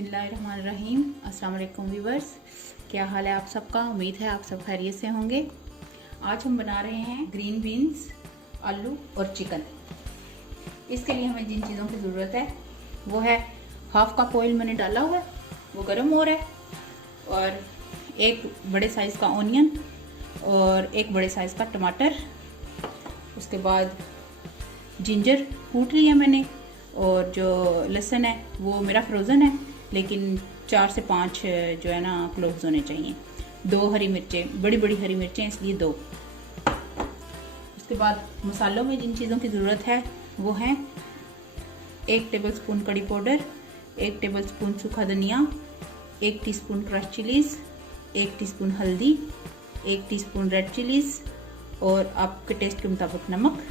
बिस्मिल्लाहिर्रहमानिर्रहीम। अस्सलाम वालेकुम व्यूवर्स, क्या हाल है आप सबका। उम्मीद है आप सब खैरियत से होंगे। आज हम बना रहे हैं ग्रीन बीन्स, आलू और चिकन। इसके लिए हमें जिन चीज़ों की ज़रूरत है वो है हाफ कप ऑयल मैंने डाला हुआ है, वो गर्म हो रहा है, और एक बड़े साइज़ का ऑनियन और एक बड़े साइज़ का टमाटर। उसके बाद जिंजर कूट लिया मैंने, और जो लहसुन है वो मेरा फ्रोज़न है, लेकिन 4 से 5 जो है ना क्लोव्स होने चाहिए। 2 हरी मिर्चें, बड़ी बड़ी हरी मिर्चें, इसलिए 2। उसके बाद मसालों में जिन चीज़ों की ज़रूरत है वो हैं 1 टेबलस्पून कड़ी पाउडर, 1 टेबलस्पून सूखा धनिया, 1 टीस्पून क्रश चिलीज़, 1 टीस्पून हल्दी, 1 टीस्पून रेड चिलीज़ और आपके टेस्ट के मुताबिक नमक।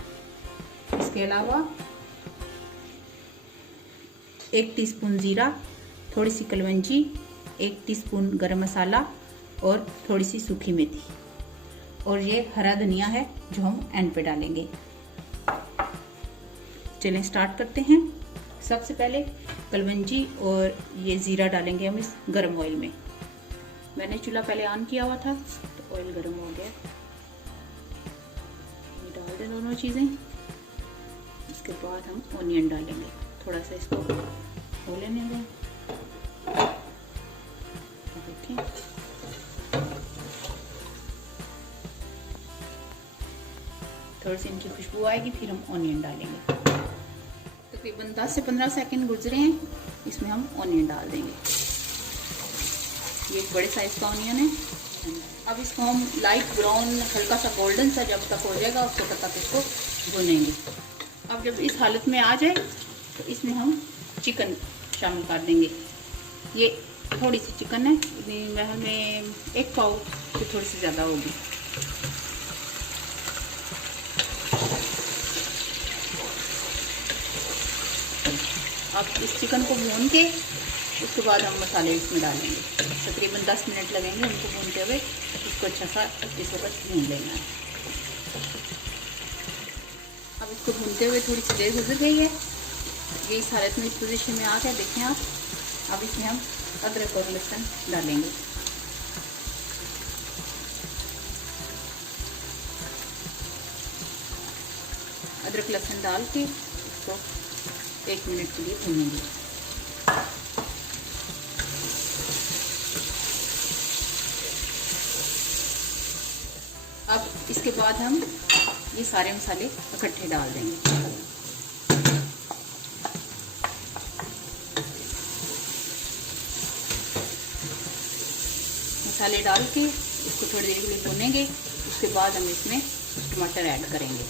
इसके अलावा 1 टीस्पून ज़ीरा, थोड़ी सी कलवंजी, 1 टीस्पून गरम मसाला और थोड़ी सी सूखी मेथी, और ये हरा धनिया है जो हम एंड पे डालेंगे। चलें स्टार्ट करते हैं। सबसे पहले कलवंजी और ये ज़ीरा डालेंगे हम इस गरम ऑयल में। मैंने चूल्हा पहले ऑन किया हुआ था तो ऑयल गरम हो गया। ये डाल दें दोनों चीज़ें। इसके बाद हम ऑनियन डालेंगे, थोड़ा सा इसको हो लेने दें। देखिए थोड़ी सी इनकी खुशबू आएगी, फिर हम ऑनियन डालेंगे। तकरीबन 10 से 15 सेकंड गुजरे हैं, इसमें हम ऑनियन डाल देंगे। ये एक बड़े साइज का ऑनियन है। अब इसको हम लाइट ब्राउन, हल्का सा गोल्डन सा जब तक हो जाएगा उसको तब तक इसको भुनेंगे। अब जब इस हालत में आ जाए तो इसमें हम चिकन शामिल कर देंगे। ये थोड़ी सी चिकन है, महल में 1 पाव से थोड़ी सी ज़्यादा होगी। अब इस चिकन को भून के उसके बाद हम मसाले इसमें डालेंगे। तकरीबन 10 मिनट लगेंगे उनको भूनते हुए। इसको अच्छा सा इस वक्त भून लेना है। अब इसको भूनते हुए थोड़ी सी देर गुजर गई है। ये इस हालत में, इस पोजीशन में आ गया, देखें आप। अब इसमें हम अदरक और लहसुन डालेंगे। अदरक लहसुन डाल के इसको 1 मिनट के लिए भूनेंगे। अब इसके बाद हम ये सारे मसाले इकट्ठे डाल देंगे। मसाले डाल के इसको थोड़ी देर के लिए भूनेंगे। उसके बाद हम इसमें टमाटर ऐड करेंगे।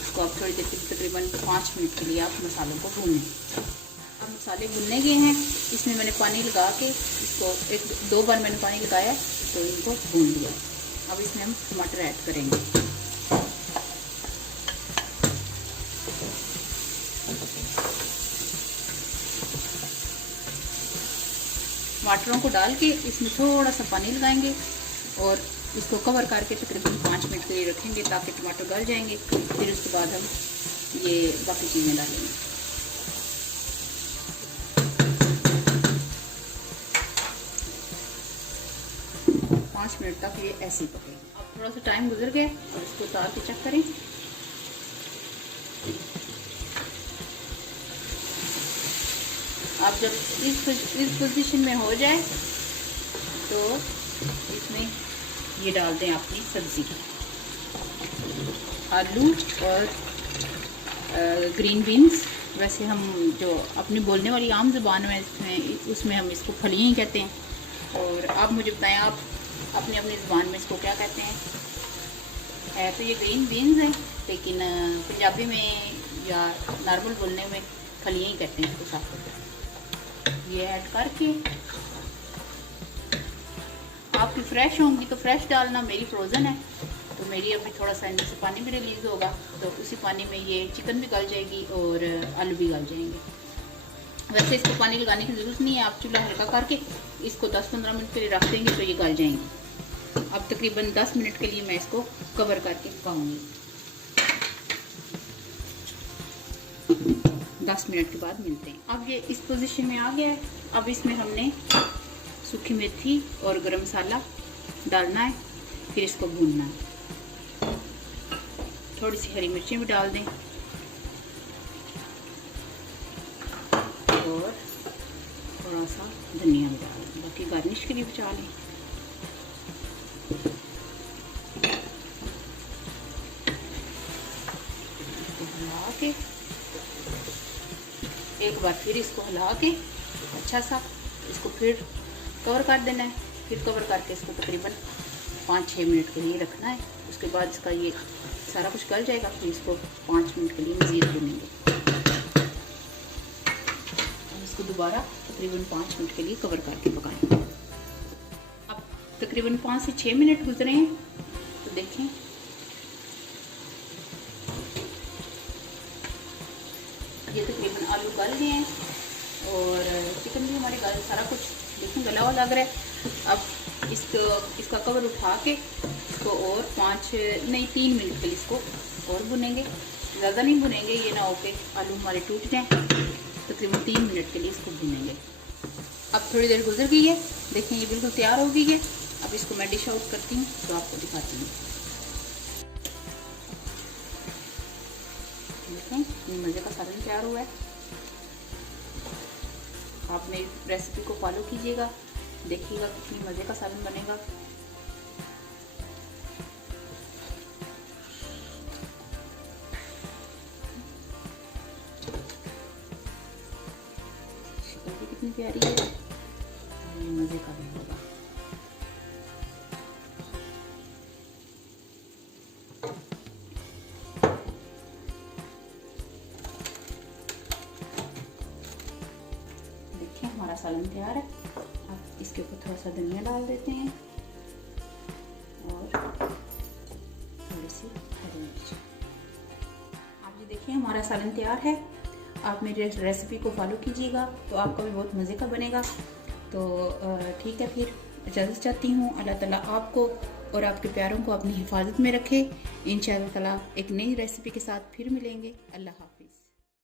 इसको आप थोड़ी देर के तकरीबन 5 मिनट के लिए आप मसालों को भूनें। अब मसाले भुनने गए हैं, इसमें मैंने पानी लगा के इसको 1-2 बार मैंने पानी लगाया तो इनको भून लिया। अब इसमें हम टमाटर ऐड करेंगे। टमाटरों को डाल के इसमें थोड़ा सा पानी लगाएंगे और इसको कवर करके तकरीबन 5 मिनट के लिए रखेंगे ताकि टमाटर गल जाएंगे। फिर उसके बाद हम ये बाकी चीज़ें डालेंगे। पाँच मिनट तक ये ऐसे ही पके। अब थोड़ा सा टाइम गुजर गया और इसको उतार के चेक करें। आप जब इस पोजीशन में हो जाए तो इसमें ये डाल दें अपनी सब्ज़ी, आलू और ग्रीन बीन्स। वैसे हम जो अपनी बोलने वाली आम ज़ुबान में उसमें हम इसको फलियाँ ही कहते हैं। और आप मुझे बताएं आप अपनी अपनी ज़ुबान में इसको क्या कहते हैं। है तो ये ग्रीन बीन्स है, लेकिन पंजाबी में या नॉर्मल बोलने में फलियाँ ही कहते हैं इसको साफ करके। ये ऐड करके आपकी फ्रेश होंगी तो फ्रेश डालना, मेरी फ्रोज़न है तो मेरी अभी थोड़ा सा इनमें से पानी भी रिलीज़ होगा, तो उसी पानी में ये चिकन भी गल जाएगी और आलू भी गल जाएंगे। वैसे इसको पानी लगाने की ज़रूरत नहीं है, आप चूल्हा हल्का करके इसको 10-15 मिनट के लिए रख देंगे तो ये गल जाएंगे। अब तकरीबन 10 मिनट के लिए मैं इसको कवर करके पकाऊंगी। 10 मिनट के बाद मिलते हैं। अब ये इस पोजीशन में आ गया है। अब इसमें हमने सूखी मेथी और गरम मसाला डालना है, फिर इसको भूनना है। थोड़ी सी हरी मिर्चें भी डाल दें और थोड़ा सा धनिया भी डाल दें, बाकी गार्निश के लिए बचा लें। हिला के एक बार फिर इसको हिला के अच्छा सा इसको फिर कवर कर देना है। फिर कवर करके इसको तकरीबन 5-6 मिनट के लिए रखना है। उसके बाद इसका ये सारा कुछ गल जाएगा। फिर इसको 5 मिनट के लिए मज़ीद भूनेंगे। इसको दोबारा तकरीबन 5 मिनट के लिए कवर करके पकाएंगे। अब तकरीबन 5 से 6 मिनट गुजरे हैं, तो देखें ये तकरीबन आलू गल गए हैं और चिकन भी हमारे गल, सारा कुछ देखें गला हुआ लग रहा है। अब इसका कवर उठा के इसको और 3 मिनट के लिए इसको और भुनेंगे। ज़्यादा नहीं भुनेंगे, ये ना हो के आलू हमारे टूट जाएं। तकरीबन 3 मिनट के लिए इसको भुनेंगे। अब थोड़ी देर गुजर गई है, देखें ये बिल्कुल तैयार हो गई है। अब इसको मैं डिश आउट करती हूँ तो आपको दिखाती हूँ। देखें ये मज़े का सालन तैयार हुआ है। आप मेरी रेसिपी को फॉलो कीजिएगा, देखिएगा कितनी मज़े का सालन बनेगा। शक्ल भी कितनी प्यारी है, ये मज़े का बनेगा। हमारा सालन तैयार है। अब इसके ऊपर थोड़ा सा धनिया डाल देते हैं और थोड़ी सी हरी मिर्च। आप जी देखिए हमारा सालन तैयार है। आप मेरी रेसिपी को फॉलो कीजिएगा तो आपका भी बहुत मज़े का बनेगा। तो ठीक है, फिर इजाज़त चाहती हूँ। अल्लाह ताला आपको और आपके प्यारों को अपनी हिफाजत में रखे। इंशाअल्लाह ताला एक नई रेसिपी के साथ फिर मिलेंगे। अल्लाह हाफ़िज़।